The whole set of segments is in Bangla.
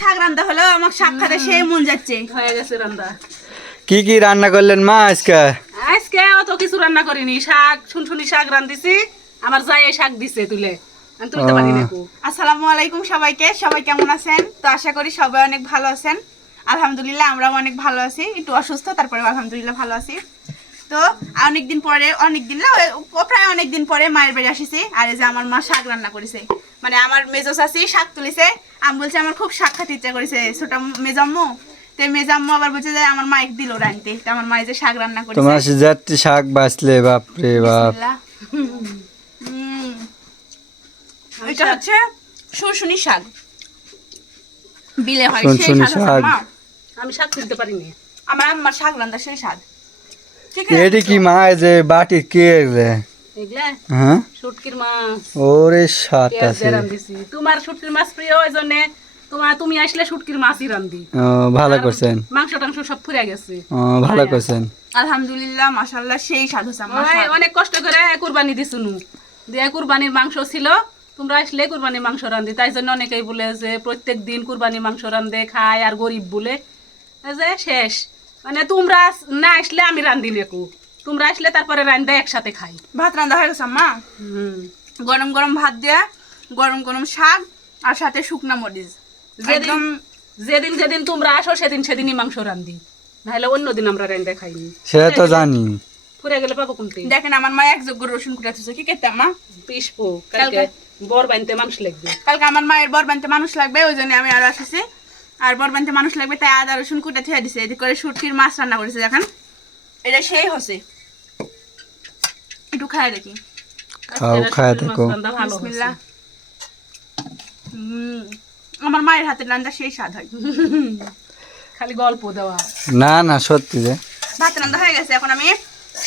শাক রান্দা হলো আমার শাক খাতে সেই মন যাচ্ছে। হয়ে গেছে রান্না। কি কি রান্না করলেন মা আজকে? আজকে অত কিছু রান্না করিনি। শাক শুনশুনি শাক রান্ধিছি আমার যাই শাক দিছে তুলে। আমি তুলতে পারি না আসসালামু আলাইকুম সবাইকে সবাই কেমন আছেন? তো আশা করি সবাই অনেক ভালো আছেন। আলহামদুলিল্লাহ আমরাও অনেক ভালো আছি। একটু অসুস্থ তারপরে আলহামদুলিল্লাহ ভালো আছি। তো অনেকদিন পরে অনেকদিন না ও প্রায় অনেকদিন পরে মায়ের বাড়ি আসিছি। আর এই যে আমার মা শাক রান্না করেছে। মানে আমার মেজো চাষি শাক তুলিছে। আমি বলছি আমার খুব শাক খাতে ইচ্ছা করেছে ছোট মেজাম্মু। তো মেজাম্মু আবার বলছে যে আমার মাইক দিল রানতে তো আমার মায়ের যে শাক রান্না করেছে। তোমার শাক বাপরে বাপ। এটা হচ্ছে শুনশুনি শাক। বিলে হয় সেই স্বাদ শাক। মা। আমি শাক তুলতে পারিনি। আমার আম্মার শাক রান্না সেই আছে এটি কি মা যে বাটি কে রে হ্যাঁ? শুটকির মাছ ওরে সাত আছে। তোমার শুটকির মাছ প্রিয় ওই জন্য তোমার তুমি আসলে শুটকির মাছই রান্ধি। ভালো করছেন। মাংস টাংস সব ফুরে গেছে। ভালো করছেন। আলহামদুলিল্লাহ মাশাআল্লাহ সেই স্বাদ হচ্ছে আমার ওই শাক। অনেক কষ্ট করে কুরবানি দিছুনু। দিয়ে কুরবানির মাংস ছিল। তোমরা আসলে কুরবানির মাংস রান্ধি। তাই জন্য অনেকেই বলে যে প্রত্যেক দিন কুরবানির মাংস রান্ধে খায় আর গরিব বলে। যে শেষ। মানে তোমরা না আসলে আমি রান্ধি নেকু তোমরা আসলে তারপরে রান্ধে একসাথে খাই। ভাত রান্না হয়ে গেছে মা গরম গরম ভাত দেয়া গরম গরম শাক আর সাথে শুকনা মরিচ। যেদিন যেদিন যেদিন তোমরা আসো সেদিন সেদিনই মাংস রান্ধি নাহলে অন্য দিন আমরা রান্ধে খাইনি। সেটা তো জানি। ফুরে গেলে পাবো কোনটি দেখেন আমার মা এক যোগ্য রসুন কুটাতেছে কি খেতাম মা পিসবো কালকে। বর বানতে মানুষ লাগবে। কালকে আমার মায়ের বর বানতে মানুষ লাগবে ওই জন্য আমি আরও আসিছি। আর বরবানতে মানুষ লাগবে তাই আদা রসুন কুটে থুয়ে দিছে। এদিকে করে শুটকির মাছ রান্না করেছে দেখেন। এটা সেই হসে। একটু খায় দেখি। খাও খায় দেখো। বিসমিল্লাহ। আমার মায়ের হাতের রান্না সেই স্বাদ হয়। খালি গল্প দেওয়া। না না সত্যি যে। ভাত রান্না হয়ে গেছে এখন আমি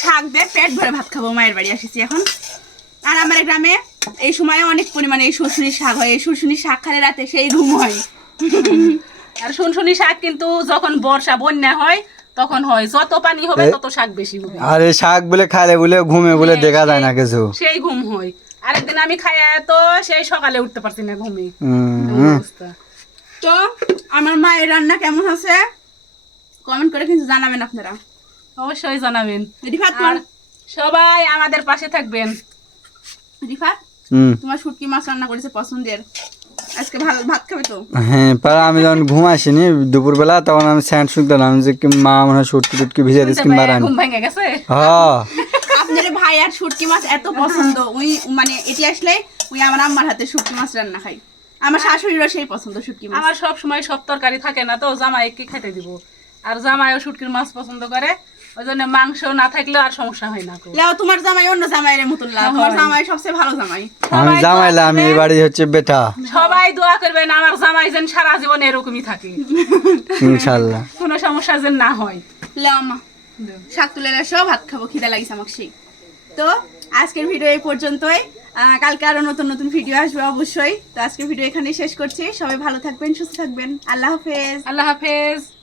শাক দিয়ে পেট ভরে ভাত খাব মায়ের বাড়ি আসিছি এখন। আর আমার গ্রামে এই সময় অনেক পরিমাণে এই শুশুনি শাক হয় এই শুশুনি শাক খালে রাতে সেই রুম হয়। আর শুনশুনি শাক কিন্তু যখন বর্ষা বন্যা হয় তখন হয়। যত পানি হবে তত শাক বেশি হবে। আর এই শাক বলে খালে বলে ঘুমে বলে দেখা যায় না কিছু। সেই ঘুম হয়। আরেকদিন আমি খাইয়া তো সেই সকালে উঠতে পারছি না ঘুমে। তো আমার মায়ের রান্না কেমন আছে কমেন্ট করে কিন্তু জানাবেন আপনারা। অবশ্যই জানাবেন। রিফাত সবাই আমাদের পাশে থাকবেন। রিফাত তোমার শুটকি মাছ রান্না করেছে পছন্দের। আজকে ভালো ভাত খাবে তো? হ্যাঁ পর আমি যখন ঘুম আসিনি দুপুরবেলা তখন আমি স্যান্ড শুনতাম যে কি মা মনে হয় সুটকি টুটকি ভিজে দিস কিংবা রানি। ঘুম ভেঙে গেছে? হ্যাঁ আপনার ভাই আর শুটকি মাছ এত পছন্দ উই মানে এটি আসলে উই আমার আম্মার হাতে শুটকি মাছ রান্না খাই আমার শাশুড়িরও সেই পছন্দ শুটকি মাছ। আমার সব সময় সব তরকারি থাকে না তো জামাই কি খেতে দিব। আর জামাইও শুটকির মাছ পছন্দ করে। ওই জন্য মাংস না থাকলেও আর সমস্যা হয় না লাও তোমার জামাই অন্য জামাইয়ের মতন লাও। তোমার জামাই সবচেয়ে ভালো জামাই। আমি জামাইলাম আমি এই বাড়ি হচ্ছে বেটা। সবাই দোয়া করবেন আমার জামাই যেন সারা জীবন এরকমই থাকে। ইনশাল্লাহ। কোনো সমস্যা যেন না হয়। লাও মা। শাক তুলে এসো ভাত খাব খিদা লাগিছে আমাকে সেই। তো আজকের ভিডিও এই পর্যন্তই। আহ, কালকে আরও নতুন নতুন ভিডিও আসবে অবশ্যই। তো আজকের ভিডিও এখানেই শেষ করছি। সবাই ভালো থাকবেন সুস্থ থাকবেন। আল্লাহ হাফেজ। আল্লাহ হাফেজ।